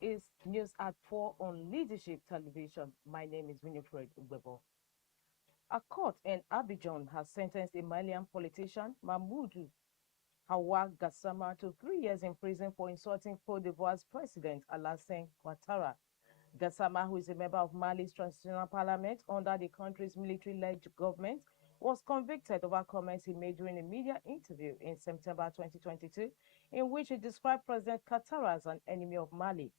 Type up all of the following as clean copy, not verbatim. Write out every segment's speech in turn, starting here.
is News at 4 on Leadership Television. My name is Winifred Ugbebo. A court in Abidjan has sentenced a Malian politician, Mahmoudou Hawa Gassama, to 3 years in prison for insulting Cote d'Ivoire's President Alassane Ouattara. Gassama, who is a member of Mali's transitional parliament under the country's military-led government, was convicted over comments he made during a media interview in September 2022, in which he described President Ouattara as an enemy of Mali.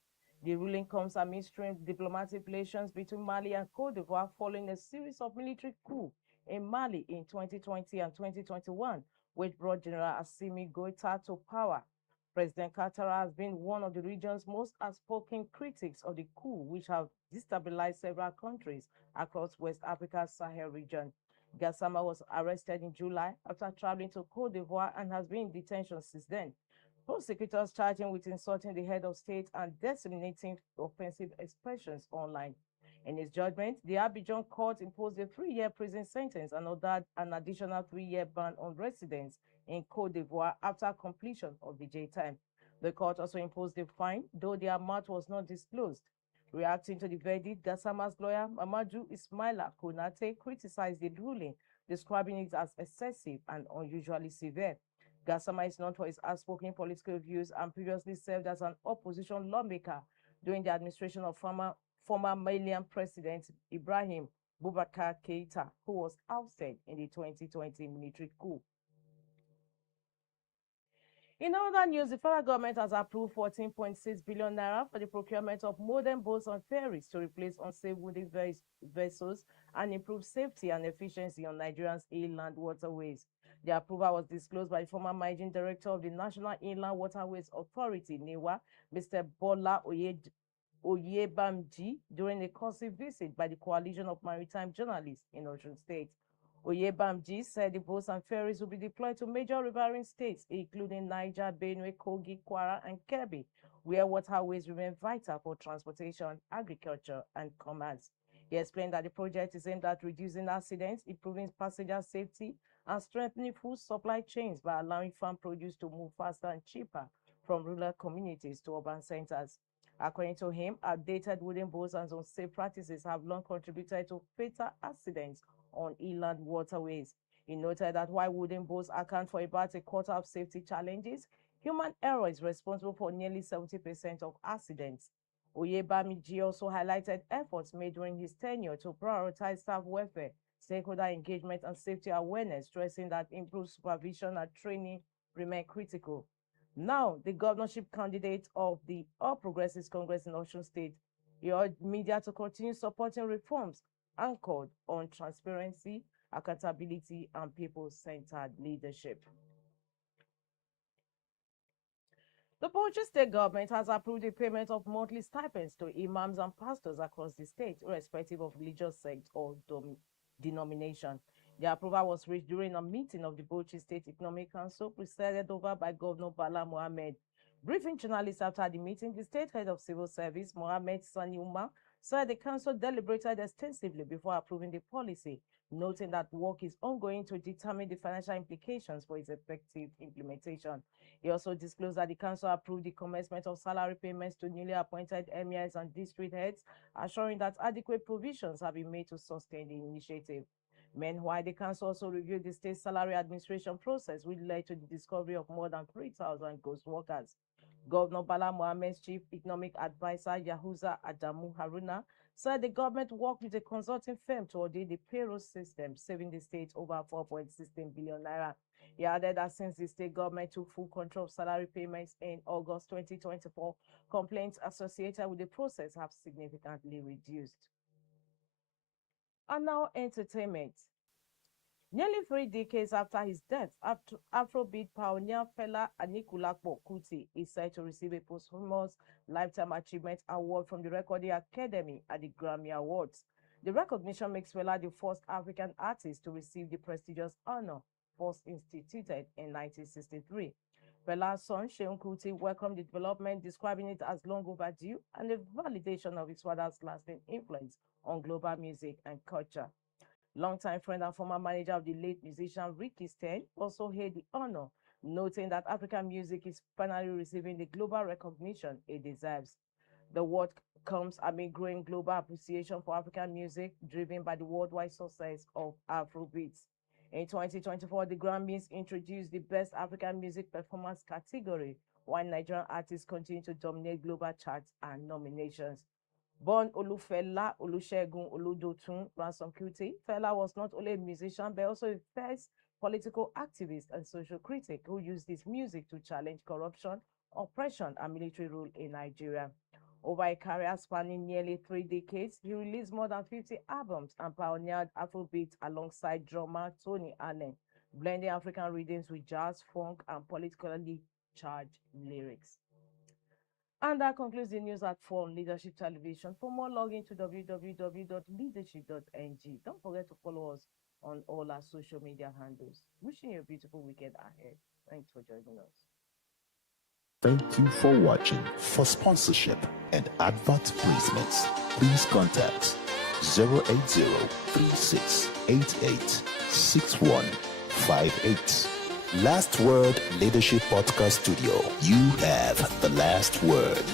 The ruling comes amid strained diplomatic relations between Mali and Cote d'Ivoire following a series of military coups in Mali in 2020 and 2021, which brought General Assimi Goïta to power. President Ouattara has been one of the region's most outspoken critics of the coup, which have destabilized several countries across West Africa's Sahel region. Gassama was arrested in July after traveling to Cote d'Ivoire and has been in detention since then. Prosecutors charge him with insulting the head of state and disseminating offensive expressions online. In his judgment, the Abidjan court imposed a 3-year prison sentence and ordered an additional 3-year ban on residents in Cote d'Ivoire after completion of the jail time. The court also imposed a fine, though the amount was not disclosed. Reacting to the verdict, Gassama's lawyer, Mamadou Ismaila Konate, criticized the ruling, describing it as excessive and unusually severe. Gassama is known for his outspoken political views and previously served as an opposition lawmaker during the administration of former Malian President Ibrahim Boubacar Keïta, who was ousted in the 2020 military coup. In other news, the federal government has approved 14.6 billion naira for the procurement of modern boats and ferries to replace unsafe wooden vessels and improve safety and efficiency on Nigeria's inland waterways. The approval was disclosed by the former managing director of the National Inland Waterways Authority, NIWA, Mr. Bola Oyebamji, during a courtesy visit by the Coalition of Maritime Journalists in Osun State. Oyebamji said the boats and ferries will be deployed to major rivering states, including Niger, Benue, Kogi, Kwara, and Kebbi, where waterways remain vital for transportation, agriculture, and commerce. He explained that the project is aimed at reducing accidents, improving passenger safety, and strengthening food supply chains by allowing farm produce to move faster and cheaper from rural communities to urban centers. According to him, outdated wooden boats and unsafe practices have long contributed to fatal accidents on inland waterways. He noted that while wooden boats account for about a quarter of safety challenges, human error is responsible for nearly 70% of accidents. Oyebamiji also highlighted efforts made during his tenure to prioritize staff welfare, stakeholder engagement, and safety awareness, stressing that improved supervision and training remain critical. Now, the governorship candidate of the All Progressives Congress in Osun State, he urged media to continue supporting reforms anchored on transparency, accountability, and people-centered leadership. The Bauchi state government has approved the payment of monthly stipends to imams and pastors across the state, irrespective of religious sect or denomination. The approval was reached during a meeting of the Bauchi State Economic Council, presided over by Governor Bala Mohammed. Briefing journalists after the meeting, the state head of civil service, Mohammed Sani Umar, said the council deliberated extensively before approving the policy, noting that work is ongoing to determine the financial implications for its effective implementation. He also disclosed that the council approved the commencement of salary payments to newly appointed emirs and district heads, assuring that adequate provisions have been made to sustain the initiative. Meanwhile, the council also reviewed the state salary administration process, which led to the discovery of more than 3,000 ghost workers. Governor Bala Mohammed's chief economic advisor, Yahuza Adamu Haruna, said the government worked with a consulting firm to audit the payroll system, saving the state over 4.16 billion naira. He added that since the state government took full control of salary payments in August 2024, complaints associated with the process have significantly reduced. And now, entertainment. Nearly 3 decades after his death, Afrobeat pioneer Fela Anikulapo Kuti is said to receive a posthumous Lifetime Achievement Award from the Recording Academy at the Grammy Awards. The recognition makes Fela the first African artist to receive the prestigious honor, first instituted in 1963. Fela's son, Seun Kuti, welcomed the development, describing it as long overdue and a validation of his father's lasting influence on global music and culture. Longtime friend and former manager of the late musician Ricky Stein also hailed the honor, noting that African music is finally receiving the global recognition it deserves. The award comes amid growing global appreciation for African music, driven by the worldwide success of Afrobeats. In 2024, the Grammys introduced the Best African Music Performance category, while Nigerian artists continue to dominate global charts and nominations. Born Olufela Olusegun Oludotun Ransom Kuti, Fela was not only a musician but also a first political activist and social critic who used his music to challenge corruption, oppression, and military rule in Nigeria. Over a career spanning nearly 3 decades, he released more than 50 albums and pioneered Afrobeat alongside drummer Tony Allen, blending African rhythms with jazz, funk, and politically charged lyrics. And that concludes the news at 4 on Leadership Television. For more, log in to www.leadership.ng. Don't forget to follow us on all our social media handles. Wishing you a beautiful weekend ahead. Thanks for joining us. Thank you for watching. For sponsorship and advert placements, please contact 080-3688-6158. Last Word Leadership Podcast Studio. You have the last word.